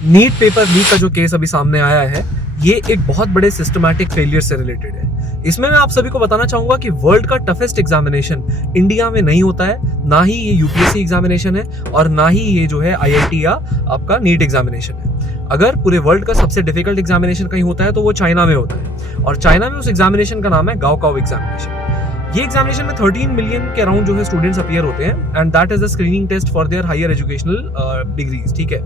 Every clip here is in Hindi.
नीट पेपर लीक का जो केस अभी सामने आया है, ये एक बहुत बड़े सिस्टमैटिक फेलियर से रिलेटेड है। इसमें मैं आप सभी को बताना चाहूंगा कि वर्ल्ड का टफेस्ट एग्जामिनेशन इंडिया में नहीं होता है, ना ही ये यूपीएससी एग्जामिनेशन है और ना ही ये जो है आईआईटी या आपका नीट एग्जामिनेशन है। अगर पूरे वर्ल्ड का सबसे डिफिकल्ट एग्जामिनेशन कहीं होता है तो वो चाइना में होता है, और चाइना में उस एग्जामिनेशन का नाम है गाओकाओ एग्जामिनेशन। ये एग्जामिनेशन में 13 मिलियन के अराउंड जो है स्टूडेंट्स अपीयर होते हैं, and that is the screening test for their higher educational degrees. ठीक है,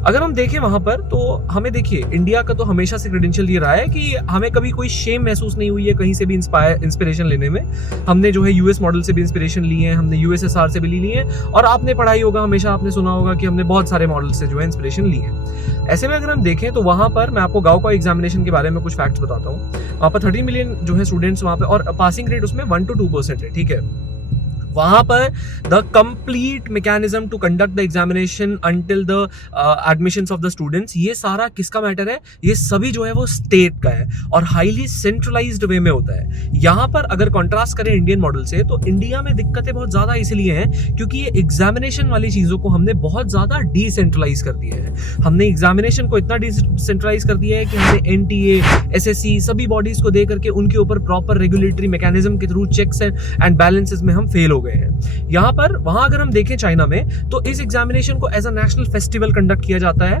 अगर हम देखें वहां पर तो हमें देखिए इंडिया का तो हमेशा से क्रेडेंशियल ये रहा है कि हमें कभी कोई शेम महसूस नहीं हुई है कहीं से भी इंस्पिरेशन लेने में। हमने जो है यूएस मॉडल से भी इंस्पिरेशन ली है, हमने यूएसएसआर से भी ली है, और आपने पढ़ाई होगा, हमेशा आपने सुना होगा कि हमने बहुत सारे मॉडल से जो है इंस्पिरेशन ली है। ऐसे में अगर हम देखें तो वहां पर मैं आपको गाँव का एग्जामिनेशन के बारे में कुछ फैक्ट्स बताता हूँ। वहां पर 13 मिलियन जो है स्टूडेंट्स वहां पर, और पासिंग रेट उसमें 1 to 2% है। ठीक है, वहां पर the complete mechanism to conduct the examination until the admissions of the students, ये सारा किसका मैटर है? ये सभी जो है वो स्टेट का है और हाईली सेंट्रलाइज्ड वे में होता है। यहाँ पर अगर कॉन्ट्रास्ट करें इंडियन मॉडल से, तो इंडिया में दिक्कतें बहुत ज्यादा इसलिए हैं क्योंकि ये एग्जामिनेशन वाली चीजों को हमने बहुत ज्यादा डिसेंट्रलाइज कर दिया है। हमने एग्जामिनेशन को इतना डिसेंट्रलाइज कर दिया है कि हमने एनटीए, एसएससी सभी बॉडीज को दे करके उनके ऊपर प्रॉपर रेगुलेटरी मैकेनिज्म के थ्रू चेक्स एंड बैलेंसेस में हम फेल हो गए हैं। यहां पर वहां अगर हम देखें चाइना में, तो इस एग्जामिनेशन को as a national festival conduct किया जाता है।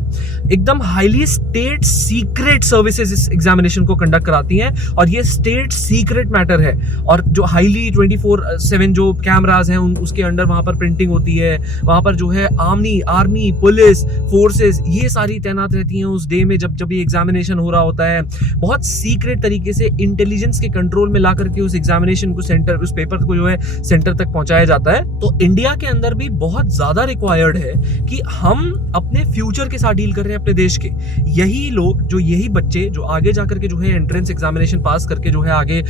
एकदम हाईली स्टेट सीक्रेट सर्विसेज इस एग्जामिनेशन को कंडक्ट कराती हैं, और ये स्टेट सीक्रेट मैटर है। और जो हाईली 24/7 जो कैमराज हैं उसके अंडर वहां पर प्रिंटिंग होती है, वहां पर जो है आर्मी, पुलिस फोर्सेस ये सारी तैनात रहती हैं उस डे में जब ये एग्जामिनेशन हो रहा होता है। बहुत सीक्रेट तरीके से इंटेलिजेंस के कंट्रोल में ला करके उस एग्जामिनेशन को उस पेपर को जो है सेंटर तक पहुंचाया जाता है। तो इंडिया के अंदर भी बहुत ज्यादा रिक्वायर्ड है कि हम अपने फ्यूचर के साथ डील कर रहे हैं अपने देश के। यही बच्चे जो आगे जाकर के जो है एंट्रेंस एग्जामिनेशन पास करके जो है आगे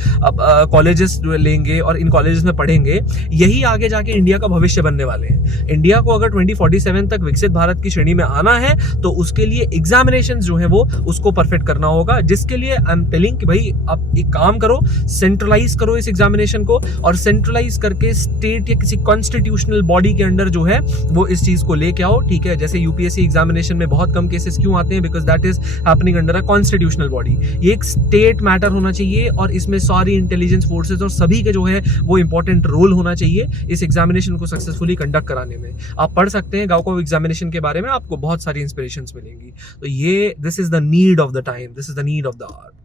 कॉलेजेस जो लेंगे और इन कॉलेजेस में पढ़ेंगे, यही आगे जाके इंडिया का भविष्य बनने वाले हैं। इंडिया को अगर 2047 तक विकसित भारत की श्रेणी में आना है तो उसके लिए एग्जामिनेशन जो है वो उसको परफेक्ट करना होगा, जिसके लिए आई एम टेलिंग कि भाई आप एक काम करो, सेंट्रलाइज करो इस एग्जामिनेशन को, और सेंट्रलाइज करके स्टेट या किसी कॉन्स्टिट्यूशनल बॉडी के अंडर जो है वो इस चीज को लेके आओ। ठीक है, जैसे यूपीएससी एग्जामिनेशन में बहुत कम केसेस क्यों आते हैं? Because that is happening under a constitutional body. ये एक स्टेट मैटर होना चाहिए और इसमें सारी इंटेलिजेंस फोर्सेस और सभी के जो है वो इंपॉर्टेंट रोल होना चाहिए इस एग्जामिनेशन को सक्सेसफुली कंडक्ट कराने में। आप पढ़ सकते हैं गाँव एग्जामिनेशन के बारे में, आपको बहुत सारी इंस्पिरेशंस मिलेंगी। तो ये this is the need of the time, this is the need of the our.